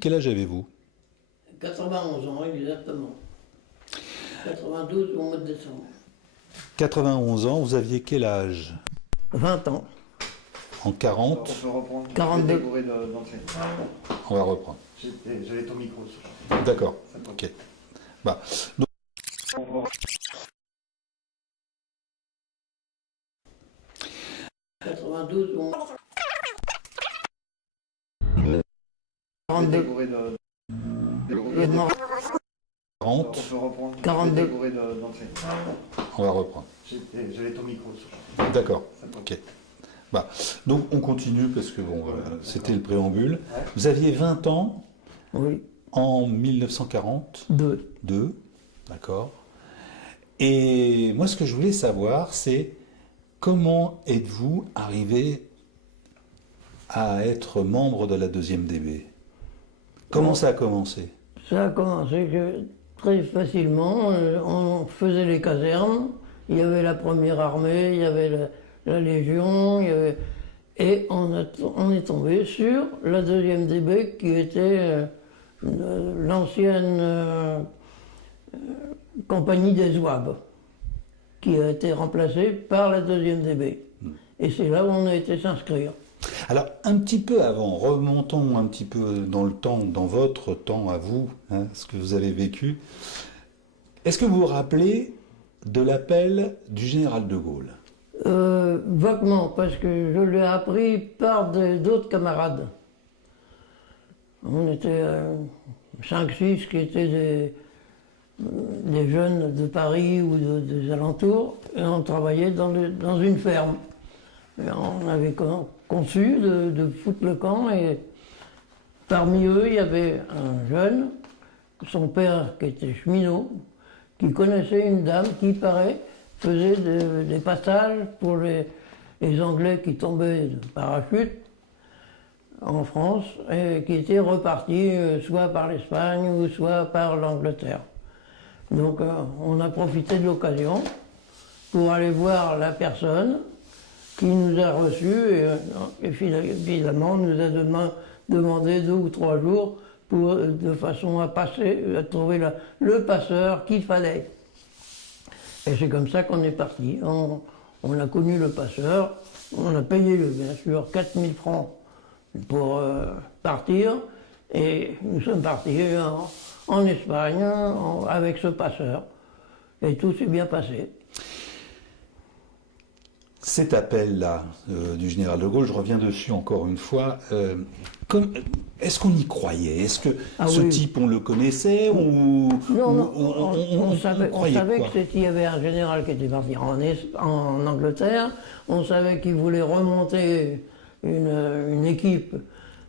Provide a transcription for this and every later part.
Quel âge avez-vous? 91 ans, exactement. 92 au mois de décembre. 91 ans, vous aviez quel âge? 20 ans. En On 40, peut reprendre. 42. Catégorie d'entrée. on va reprendre. J'avais ton micro. D'accord, Ça peut- ok. Bah, donc, 92 au mois de 42. Catégorie Et mort. 40, On peut reprendre. 42. Catégorie d'entrée. on va reprendre. J'avais ton micro. D'accord, Ça peut- ok. Bah, donc on continue parce que bon, c'était le préambule. Ouais. Vous aviez 20 ans Oui, en 1942, 2. d'accord. Et moi, ce que je voulais savoir, c'est comment êtes-vous arrivé à être membre de la 2e DB? Comment ça a commencé? Ça a commencé que très facilement, on faisait les casernes, il y avait la première armée, il y avait la Légion, et on est tombé sur la 2e DB qui était l'ancienne compagnie des Zouaves, qui a été remplacée par la 2e DB. Et c'est là où on a été s'inscrire. Alors, un petit peu avant, remontons un petit peu dans le temps, dans votre temps à vous, hein, ce que vous avez vécu. Est-ce que vous vous rappelez de l'appel du général de Gaulle? Vaguement, parce que je l'ai appris par d'autres camarades. On était 5-6 qui étaient des jeunes de Paris ou des alentours, et on travaillait dans une ferme. Et on avait conçu de foutre le camp, et parmi eux, il y avait un jeune, son père qui était cheminot, qui connaissait une dame qui, paraît, faisait des passages pour les Anglais qui tombaient de parachute en France et qui étaient repartis soit par l'Espagne ou soit par l'Angleterre. Donc on a profité de l'occasion pour aller voir la personne qui nous a reçus et finalement nous a demandé 2 ou 3 jours de façon à trouver le passeur qu'il fallait. Et c'est comme ça qu'on est parti. On a connu le passeur, on a payé bien sûr 4000 francs pour partir, et nous sommes partis en Espagne avec ce passeur. Et tout s'est bien passé. Cet appel-là du général de Gaulle, je reviens dessus encore une fois, est-ce qu'on y croyait? Est-ce que ce oui. type, on le connaissait ou Non, on savait croyait quoi? qu'il y avait un général qui était parti en Angleterre, on savait qu'il voulait remonter une équipe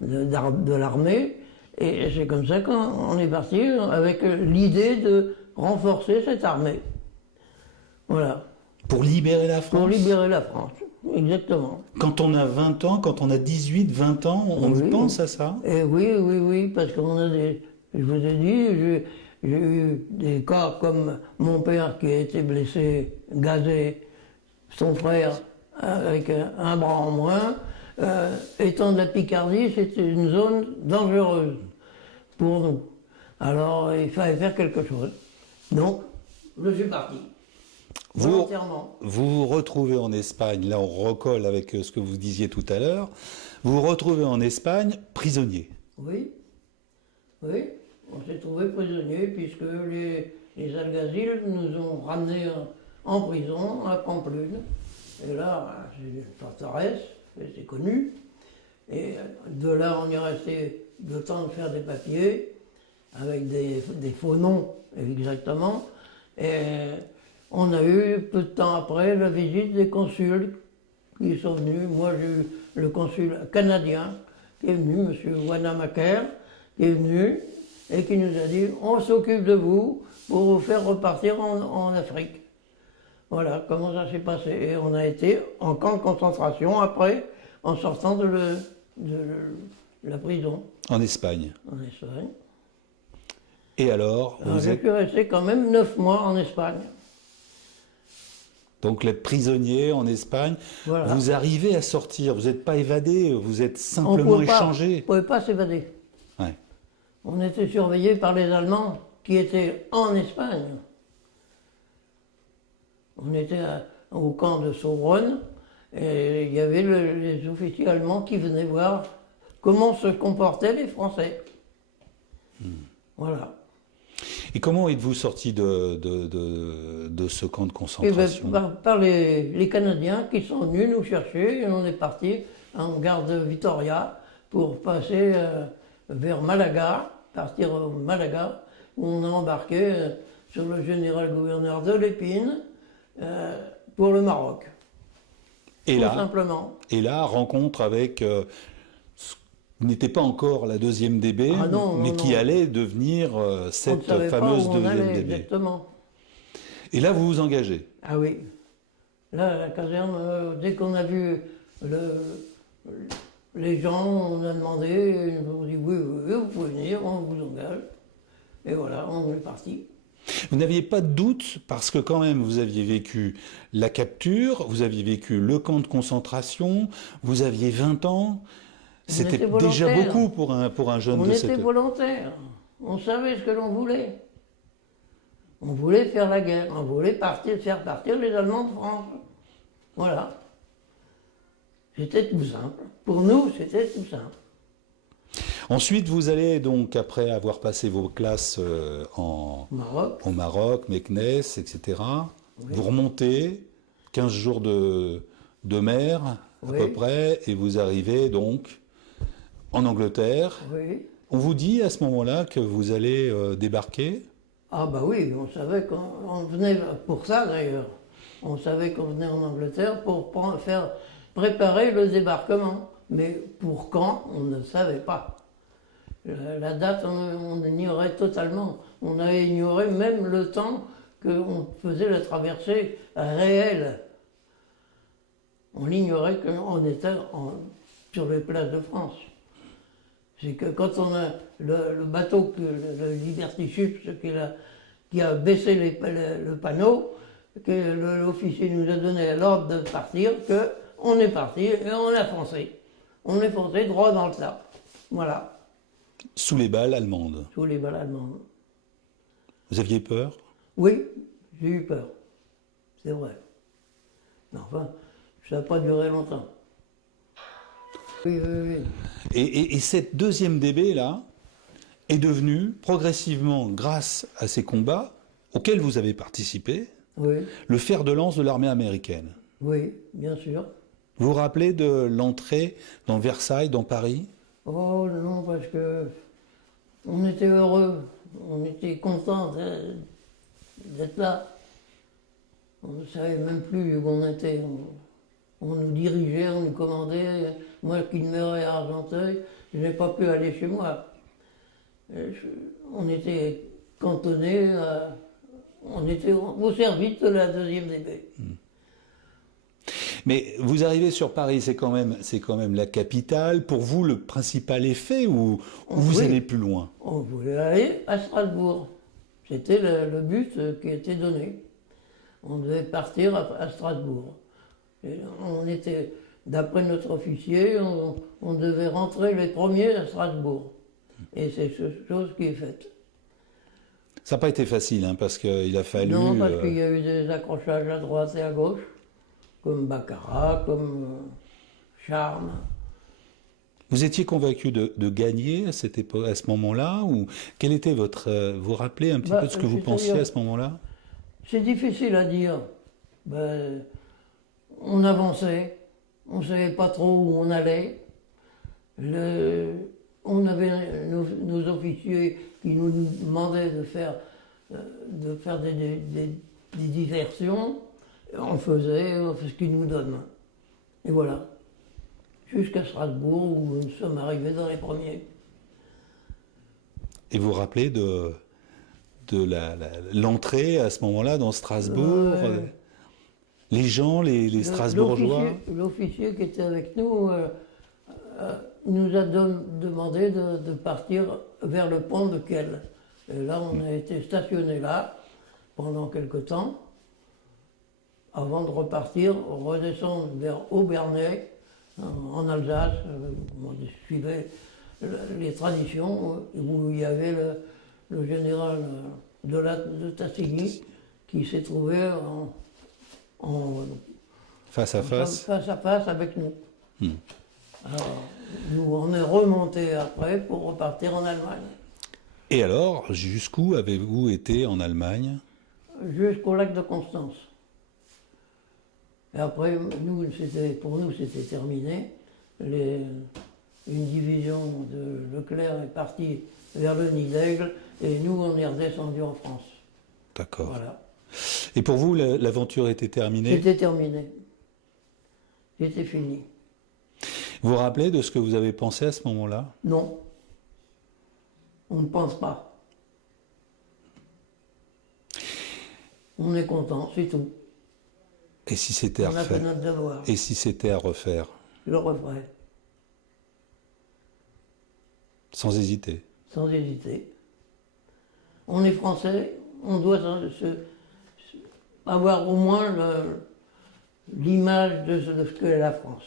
de l'armée, et c'est comme ça qu'on est parti avec l'idée de renforcer cette armée. Voilà. Pour libérer la France? Pour libérer la France, exactement. Quand on a 20 ans, quand on a 18, 20 ans, on y Oui. pense à ça? Et oui, parce qu'on a je vous ai dit, j'ai eu des cas comme mon père qui a été blessé, gazé, son frère avec un bras en moins. Étant de la Picardie, c'était une zone dangereuse pour nous. Alors il fallait faire quelque chose. Donc, je suis parti. Volontairement. Vous vous retrouvez en Espagne, là on recolle avec ce que vous disiez tout à l'heure, vous vous retrouvez en Espagne prisonnier. Oui, on s'est trouvé prisonniers puisque les alguazils nous ont ramenés en prison à Pamplune. Et là, c'est une forteresse, c'est connu. Et de là, on est resté le temps de faire des papiers, avec des faux noms exactement. Et on a eu, peu de temps après, la visite des consuls qui sont venus. Moi, j'ai eu le consul canadien qui est venu, M. Wanamaker, qui est venu et qui nous a dit « On s'occupe de vous pour vous faire repartir en Afrique ». Voilà comment ça s'est passé. Et on a été en camp de concentration après, en sortant de la prison. En Espagne. En Espagne. Et alors, Alors, vous j'ai êtes pu rester quand même 9 mois en Espagne. donc les prisonniers en Espagne. Voilà. Vous arrivez à sortir, vous n'êtes pas évadé, vous êtes On simplement pouvait pas- échangé. On ne pouvait pas s'évader. Ouais. On était surveillés par les Allemands qui étaient en Espagne. On était au camp de Sauron et il y avait les officiers allemands qui venaient voir comment se comportaient les Français. Voilà. Et comment êtes-vous sorti de ce camp de Et concentration? par les Canadiens qui sont venus nous chercher et on est parti en gare de Vitoria pour passer vers Malaga, partir au Malaga, où on a embarqué sur le général-gouverneur de Lépine pour le Maroc. Et Tout là, simplement. et là, rencontre avec ce qui n'était pas encore la deuxième DB, Ah non, mais non, qui non. allait devenir On ne cette savait pas fameuse où on deuxième allait DB. exactement. Et là, vous vous engagez. Ah oui. Là, à la caserne, dès qu'on a vu les gens, on a demandé, ils nous ont dit oui, oui, oui, vous pouvez venir, on vous engage. Et voilà, on est parti. Vous n'aviez pas de doute parce que quand même vous aviez vécu la capture, vous aviez vécu le camp de concentration, vous aviez 20 ans. C'était était déjà volontaires. beaucoup pour un jeune On de était cette... volontaires. On savait ce que l'on voulait. On voulait faire la guerre. On voulait faire partir les Allemands de France. Voilà. C'était tout simple. Pour nous, c'était tout simple. Ensuite, vous allez donc, après avoir passé vos classes Maroc. au Maroc, Meknès, etc., Oui. vous remontez 15 jours de mer, à Oui. peu près, et vous arrivez donc en Angleterre. Oui. On vous dit à ce moment-là que vous allez débarquer? Ah bah oui, on savait qu'on venait pour ça d'ailleurs. On savait qu'on venait en Angleterre pour préparer le débarquement. Mais pour quand, on ne savait pas. La date, on ignorait totalement. On a ignoré même le temps qu'on faisait la traversée réelle. On ignorait qu'on était sur les plages de France. C'est que quand on a le bateau, le Liberty Ships, qui a baissé le panneau, que l'officier nous a donné l'ordre de partir, qu'on est parti et on a foncé. On est foncé droit dans le tas. Voilà, Sous les balles allemandes. sous les balles allemandes. Vous aviez peur? Oui, j'ai eu peur. C'est vrai. Mais enfin, ça n'a pas duré longtemps. Oui, oui, oui. Et cette deuxième DB, là, est devenue progressivement, grâce à ces combats auxquels vous avez participé, Oui, le fer de lance de l'armée américaine. oui, bien sûr. Vous vous rappelez de l'entrée dans Versailles, dans Paris? Oh non, parce que on était heureux, on était contents d'être là. On ne savait même plus où on était. On nous dirigeait, on nous commandait. Moi qui demeurais à Argenteuil, je n'ai pas pu aller chez moi. On était cantonnés, on était au service de la deuxième DB. Mais vous arrivez sur Paris, c'est quand même la capitale. Pour vous, le principal effet ou vous Oui. allez plus loin? On voulait aller à Strasbourg. C'était le but qui était donné. On devait partir à Strasbourg. Et on était, d'après notre officier, on devait rentrer les premiers à Strasbourg. Et c'est chose qui est faite. Ça n'a pas été facile, hein, parce qu'il a fallu... Non, parce qu'il y a eu des accrochages à droite et à gauche, comme Baccarat, comme Charme. Vous étiez convaincu de gagner à cette époque, à ce moment-là, ou quel était votre... vous rappelez un petit peu de ce que vous pensiez à ce moment-là? C'est difficile à dire. Ben, on avançait, on ne savait pas trop où on allait. On avait nos officiers qui nous demandaient de faire des diversions. On faisait ce qu'ils nous donnent. Et voilà. Jusqu'à Strasbourg où nous sommes arrivés dans les premiers. Et vous vous rappelez de l'entrée à ce moment-là dans Strasbourg, Ouais. les gens, les Strasbourgeois? L'officier qui était avec nous nous a demandé de partir vers le pont de Kehl. Et là, on a été stationné là pendant quelque temps, avant de repartir, redescendre vers Aubernais, en Alsace. On suivait les traditions où il y avait le général de Tassigny qui s'est trouvé Face à face. face à face avec nous. Hmm. Alors, nous, on est remonté après pour repartir en Allemagne. Et alors, jusqu'où avez-vous été en Allemagne? Jusqu'au lac de Constance. Et après, pour nous, c'était terminé. Une division de Leclerc est partie vers le Nid d'Aigle et nous, on est redescendus en France. D'accord. Voilà. Et pour vous, l'aventure était terminée? C'était terminé. C'était fini. Vous vous rappelez de ce que vous avez pensé à ce moment-là? Non. On ne pense pas. On est content, c'est tout. Et si c'était à On a fait refaire? notre devoir. Et si c'était à refaire? Je le referai, Sans hésiter. sans hésiter. On est français, on doit avoir au moins l'image de ce qu'est la France.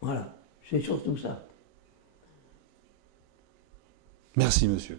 Voilà, c'est surtout ça. Merci, monsieur.